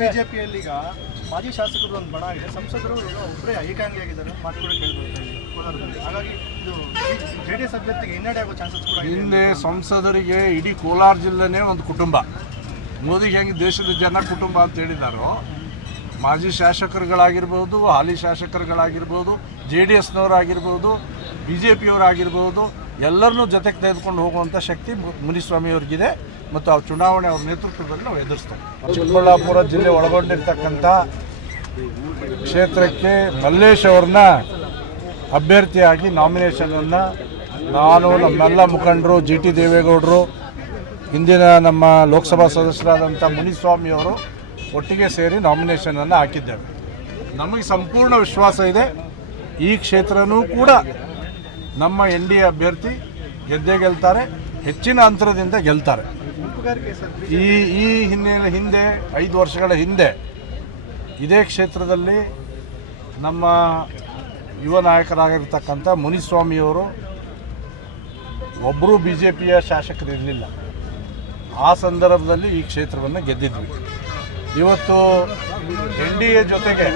ಬಿಜೆಪಿಯಲ್ಲಿ ಈಗ ಮಾಜಿ ಶಾಸಕರು ಒಂದು ಬಣ ಆಗಿದೆ, ಸಂಸದರು ಒಬ್ಬರೇ ಏಕಾಂಗಿಯಾಗಿದ್ದಾರೆ ಮಾತುಗಳು ಕೇಳಿಬರ್ತದೆ ಕೋಲಾರದಲ್ಲಿ. ಹಾಗಾಗಿ ಇದು ಜೆಡಿಎಸ್ ಅಭ್ಯರ್ಥಿಗೆ ಹಿನ್ನಡೆ ಆಗೋ ಚಾನ್ಸಸ್ ಕೂಡ ಇದೆ. ಹಿಂದೆ ಸಂಸದರಿಗೆ ಇಡೀ ಕೋಲಾರ ಜಿಲ್ಲೆನೇ ಒಂದು ಕುಟುಂಬ. ಮೋದಿಗೆ ಹೆಂಗೆ ದೇಶದ ಜನ ಕುಟುಂಬ ಅಂತ ಹೇಳಿದಾರೋ, ಮಾಜಿ ಶಾಸಕರುಗಳಾಗಿರ್ಬೋದು, ಹಾಲಿ ಶಾಸಕರುಗಳಾಗಿರ್ಬೋದು, JDSನವರಾಗಿರ್ಬೋದು, BJPಯವರಾಗಿರ್ಬೋದು, ಎಲ್ಲರನ್ನೂ ಜೊತೆಗೆ ತೆಗೆದುಕೊಂಡು ಹೋಗುವಂಥ ಶಕ್ತಿ ಮುನಿಸ್ವಾಮಿಯವ್ರಿಗಿದೆ ಮತ್ತು ಆ ಚುನಾವಣೆ ಅವ್ರ ನೇತೃತ್ವದಲ್ಲಿ ನಾವು ಎದುರಿಸ್ತೇವೆ. ಚಿಕ್ಕಬಳ್ಳಾಪುರ ಜಿಲ್ಲೆ ಒಳಗೊಂಡಿರ್ತಕ್ಕಂಥ ಕ್ಷೇತ್ರಕ್ಕೆ ಮಲ್ಲೇಶ್ ಅವ್ರನ್ನ ಅಭ್ಯರ್ಥಿಯಾಗಿ ನಾಮಿನೇಷನನ್ನು ನಾನು, ನಮ್ಮೆಲ್ಲ ಮುಖಂಡರು, GT ದೇವೇಗೌಡರು, ಇಂದಿನ ನಮ್ಮ ಲೋಕಸಭಾ ಸದಸ್ಯರಾದಂಥ ಮುನಿಸ್ವಾಮಿಯವರು ಒಟ್ಟಿಗೆ ಸೇರಿ ನಾಮಿನೇಷನನ್ನು ಹಾಕಿದ್ದೇವೆ. ನಮಗೆ ಸಂಪೂರ್ಣ ವಿಶ್ವಾಸ ಇದೆ, ಈ ಕ್ಷೇತ್ರನೂ ಕೂಡ ನಮ್ಮ NDA ಅಭ್ಯರ್ಥಿ ಗೆದ್ದೇ ಗೆಲ್ತಾರೆ, ಹೆಚ್ಚಿನ ಅಂತರದಿಂದ ಗೆಲ್ತಾರೆ. ಈ ಹಿಂದೆ 5 ವರ್ಷಗಳ ಹಿಂದೆ ಇದೇ ಕ್ಷೇತ್ರದಲ್ಲಿ ನಮ್ಮ ಯುವ ನಾಯಕರಾಗಿರ್ತಕ್ಕಂಥ ಮುನಿಸ್ವಾಮಿಯವರು ಒಬ್ಬರೂ BJPಯ ಶಾಸಕರು ಇರಲಿಲ್ಲ. ಆ ಸಂದರ್ಭದಲ್ಲಿ ಈ ಕ್ಷೇತ್ರವನ್ನು ಗೆದ್ದಿದ್ವಿ. ಇವತ್ತು NDA ಜೊತೆಗೆ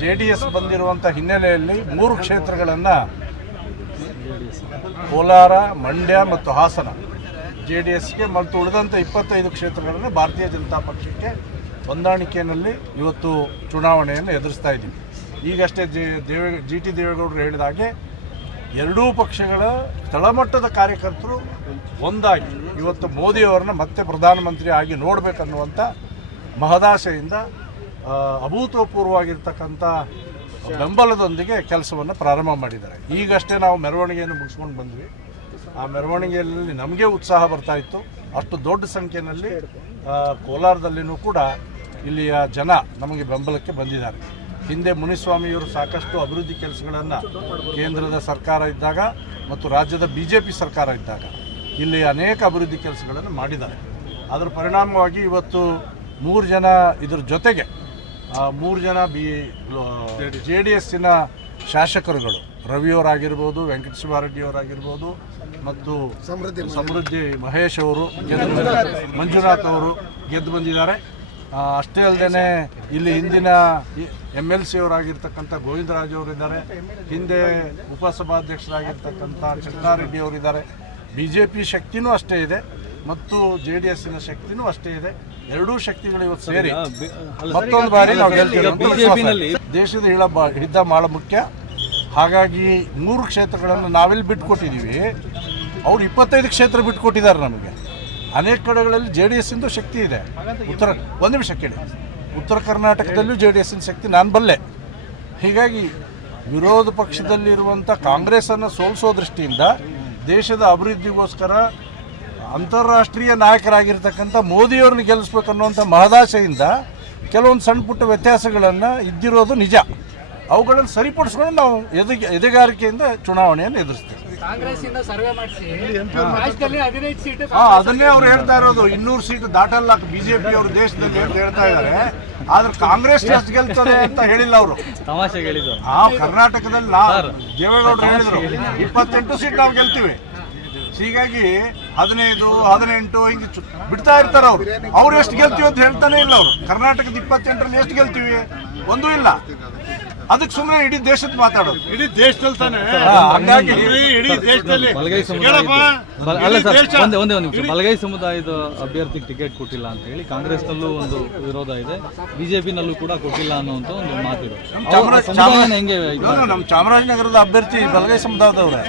JDS ಬಂದಿರುವಂಥ ಹಿನ್ನೆಲೆಯಲ್ಲಿ 3 ಕ್ಷೇತ್ರಗಳನ್ನು ಕೋಲಾರ, ಮಂಡ್ಯ ಮತ್ತು ಹಾಸನ JDSಗೆ ಮತ್ತು ಉಳಿದಂಥ 25 ಕ್ಷೇತ್ರಗಳನ್ನು ಭಾರತೀಯ ಜನತಾ ಪಕ್ಷಕ್ಕೆ ಹೊಂದಾಣಿಕೆಯಲ್ಲಿ ಇವತ್ತು ಚುನಾವಣೆಯನ್ನು ಎದುರಿಸ್ತಾ ಇದ್ದೀವಿ. ಈಗಷ್ಟೇ GT ದೇವೇಗೌಡರು ಹೇಳಿದ ಹಾಗೆ ಎರಡೂ ಪಕ್ಷಗಳ ತಳಮಟ್ಟದ ಕಾರ್ಯಕರ್ತರು ಒಂದಾಗಿ ಇವತ್ತು ಮೋದಿಯವರನ್ನ ಮತ್ತೆ ಪ್ರಧಾನಮಂತ್ರಿ ಆಗಿ ನೋಡಬೇಕನ್ನುವಂಥ ಮಹದಾಶೆಯಿಂದ ಅಭೂತಪೂರ್ವವಾಗಿರ್ತಕ್ಕಂಥ ಬೆಂಬಲದೊಂದಿಗೆ ಕೆಲಸವನ್ನು ಪ್ರಾರಂಭ ಮಾಡಿದ್ದಾರೆ. ಈಗಷ್ಟೇ ನಾವು ಮೆರವಣಿಗೆಯನ್ನು ಮುಗಿಸ್ಕೊಂಡು ಬಂದ್ವಿ. ಆ ಮೆರವಣಿಗೆಯಲ್ಲಿ ನಮಗೆ ಉತ್ಸಾಹ ಬರ್ತಾ ಇತ್ತು. ಅಷ್ಟು ದೊಡ್ಡ ಸಂಖ್ಯೆಯಲ್ಲಿ ಕೋಲಾರದಲ್ಲಿನೂ ಕೂಡ ಇಲ್ಲಿಯ ಜನ ನಮಗೆ ಬೆಂಬಲಕ್ಕೆ ಬಂದಿದ್ದಾರೆ. ಹಿಂದೆ ಮುನಿಸ್ವಾಮಿಯವರು ಸಾಕಷ್ಟು ಅಭಿವೃದ್ಧಿ ಕೆಲಸಗಳನ್ನು ಕೇಂದ್ರದ ಸರ್ಕಾರ ಇದ್ದಾಗ ಮತ್ತು ರಾಜ್ಯದ BJP ಸರ್ಕಾರ ಇದ್ದಾಗ ಇಲ್ಲಿ ಅನೇಕ ಅಭಿವೃದ್ಧಿ ಕೆಲಸಗಳನ್ನು ಮಾಡಿದ್ದಾರೆ. ಅದರ ಪರಿಣಾಮವಾಗಿ ಇವತ್ತು 3 ಜನ ಇದರ ಜೊತೆಗೆ 3 ಜನ JDSನ ಶಾಸಕರುಗಳು ರವಿಯವರಾಗಿರ್ಬೋದು, ವೆಂಕಟಶಿವಾರೆಡ್ಡಿಯವರಾಗಿರ್ಬೋದು ಮತ್ತು ಸಮೃದ್ಧಿ ಮಹೇಶ್ ಅವರು ಮಂಜುನಾಥ್ ಅವರು ಗೆದ್ದು ಬಂದಿದ್ದಾರೆ. ಅಷ್ಟೇ ಅಲ್ಲದೆ ಇಲ್ಲಿ ಹಿಂದಿನ MLC ಅವರಾಗಿರ್ತಕ್ಕಂಥ ಗೋವಿಂದರಾಜ್ ಅವರಿದ್ದಾರೆ, ಹಿಂದೆ ಉಪಸಭಾಧ್ಯಕ್ಷರಾಗಿರ್ತಕ್ಕಂಥ ಚಂದ್ರಾರೆಡ್ಡಿ ಅವರಿದ್ದಾರೆ. BJP ಶಕ್ತಿನೂ ಅಷ್ಟೇ ಇದೆ ಮತ್ತು JDSನ ಶಕ್ತಿನೂ ಅಷ್ಟೇ ಇದೆ. ಎರಡೂ ಶಕ್ತಿಗಳು ಇವತ್ತು ಸೇರಿ ಮತ್ತೊಂದು ಬಾರಿ ನಾವು ಗೆಲ್ತೀವಿ. ದೇಶದ ಹಿಡಿತ ಭಾಳ ಮುಖ್ಯ. ಹಾಗಾಗಿ 3 ಕ್ಷೇತ್ರಗಳನ್ನು ನಾವೆಲ್ಲಿ ಬಿಟ್ಟುಕೊಟ್ಟಿದ್ದೀವಿ, ಅವ್ರು 25 ಕ್ಷೇತ್ರ ಬಿಟ್ಟುಕೊಟ್ಟಿದ್ದಾರೆ ನಮಗೆ. ಅನೇಕ ಕಡೆಗಳಲ್ಲಿ JDSಂದು ಶಕ್ತಿ ಇದೆ. ಒಂದು ನಿಮಿಷ ಕೇಳಿ, ಉತ್ತರ ಕರ್ನಾಟಕದಲ್ಲೂ JDSನ ಶಕ್ತಿ ನಾನು ಬಲ್ಲೆ. ಹೀಗಾಗಿ ವಿರೋಧ ಪಕ್ಷದಲ್ಲಿರುವಂಥ ಕಾಂಗ್ರೆಸ್ಸನ್ನು ಸೋಲಿಸೋ ದೃಷ್ಟಿಯಿಂದ ದೇಶದ ಅಭಿವೃದ್ಧಿಗೋಸ್ಕರ ಅಂತಾರಾಷ್ಟ್ರೀಯ ನಾಯಕರಾಗಿರ್ತಕ್ಕಂಥ ಮೋದಿಯವ್ರನ್ನ ಗೆಲ್ಲಿಸ್ಬೇಕನ್ನುವಂಥ ಮಹದಾಶೆಯಿಂದ ಕೆಲವೊಂದು ಸಣ್ಣ ಪುಟ್ಟ ವ್ಯತ್ಯಾಸಗಳನ್ನು ಇದ್ದಿರೋದು ನಿಜ. ಅವುಗಳನ್ನು ಸರಿಪಡಿಸ್ಕೊಂಡು ನಾವು ಎದೆಗಾರಿಕೆಯಿಂದ ಚುನಾವಣೆಯನ್ನು ಎದುರಿಸ್ತೇವೆ. ಅದನ್ನೇ ಅವ್ರು ಹೇಳ್ತಾ ಇರೋದು, 200 ಸೀಟು ದಾಟಲ್ಲ BJP ಅವರು ದೇಶದಲ್ಲಿ ಅಂತ ಹೇಳ್ತಾ ಇದ್ದಾರೆ. ಆದ್ರೆ ಕಾಂಗ್ರೆಸ್ ಎಷ್ಟು ಗೆಲ್ತದೆ ಅಂತ ಹೇಳಿಲ್ಲ ಅವರು. ಕರ್ನಾಟಕದಲ್ಲಿ ದೇವೇಗೌಡರು ಹೇಳಿದ್ರು 28 ಸೀಟ್ ನಾವು ಗೆಲ್ತೀವಿ. ಹೀಗಾಗಿ 15, 18 ಹಿಂಗೆ ಬಿಡ್ತಾ ಇರ್ತಾರೆ ಅವರು. ಅವ್ರು ಎಷ್ಟು ಗೆಲ್ತೀವಿ ಅಂತ ಹೇಳ್ತಾನೆ ಇಲ್ಲ ಅವರು. ಕರ್ನಾಟಕದ 28ರಲ್ಲಿ ಎಷ್ಟು ಗೆಲ್ತೀವಿ ಒಂದೂ ಇಲ್ಲ. ಅದಕ್ಕೆ ಸುಮ್ಮನೆ ಇಡೀ ದೇಶದ ಮಾತಾಡೋದು. ಇಡೀ ದೇಶದಲ್ಲಿ ತಾನೆ. ಹಂಗಾಗಿ ಇಡೀ ದೇಶದಲ್ಲಿ ಬಲಗೈ ಸಮುದಾಯದ ಅಭ್ಯರ್ಥಿಗೆ ಟಿಕೆಟ್ ಕೊಟ್ಟಿಲ್ಲ ಅಂತ ಹೇಳಿ ಕಾಂಗ್ರೆಸ್ನಲ್ಲೂ ಒಂದು ವಿರೋಧ ಇದೆ, BJPನಲ್ಲೂ ಕೂಡ ಕೊಟ್ಟಿಲ್ಲ ಅನ್ನುವಂಥ ಒಂದು ಮಾತಿದೆ. ಹೆಂಗೆ ನಮ್ಮ ಚಾಮರಾಜನಗರದ ಅಭ್ಯರ್ಥಿ ಬಲಗೈ ಸಮುದಾಯದವ್ರೆ.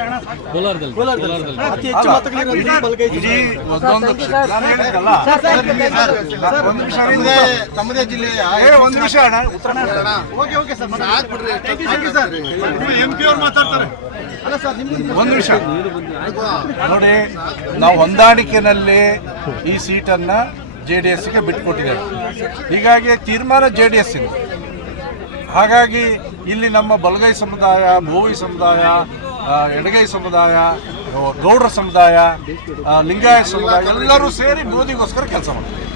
ಕೋಲಾರದಲ್ಲಿ ತಮ್ಮದೇ ಜಿಲ್ಲೆಯ ಒಂದು ನಿಮಿಷ ಒಂದು ನಿಮಿಷ ನೋಡಿ, ನಾವು ಹೊಂದಾಣಿಕೆಯಲ್ಲಿ ಈ ಸೀಟನ್ನು JDSಗೆ ಬಿಟ್ಟುಕೊಟ್ಟಿದ್ದೇವೆ. ಹೀಗಾಗಿ ತೀರ್ಮಾನ JDS ಇದೆ. ಹಾಗಾಗಿ ಇಲ್ಲಿ ನಮ್ಮ ಬಲಗೈ ಸಮುದಾಯ, ಭೋವಿ ಸಮುದಾಯ, ಎಡಗೈ ಸಮುದಾಯ, ಗೌಡ್ರ ಸಮುದಾಯ, ಲಿಂಗಾಯತ ಸಮುದಾಯ ಎಲ್ಲರೂ ಸೇರಿ ಮೋದಿಗೋಸ್ಕರ ಕೆಲಸ ಮಾಡ್ತಾರೆ.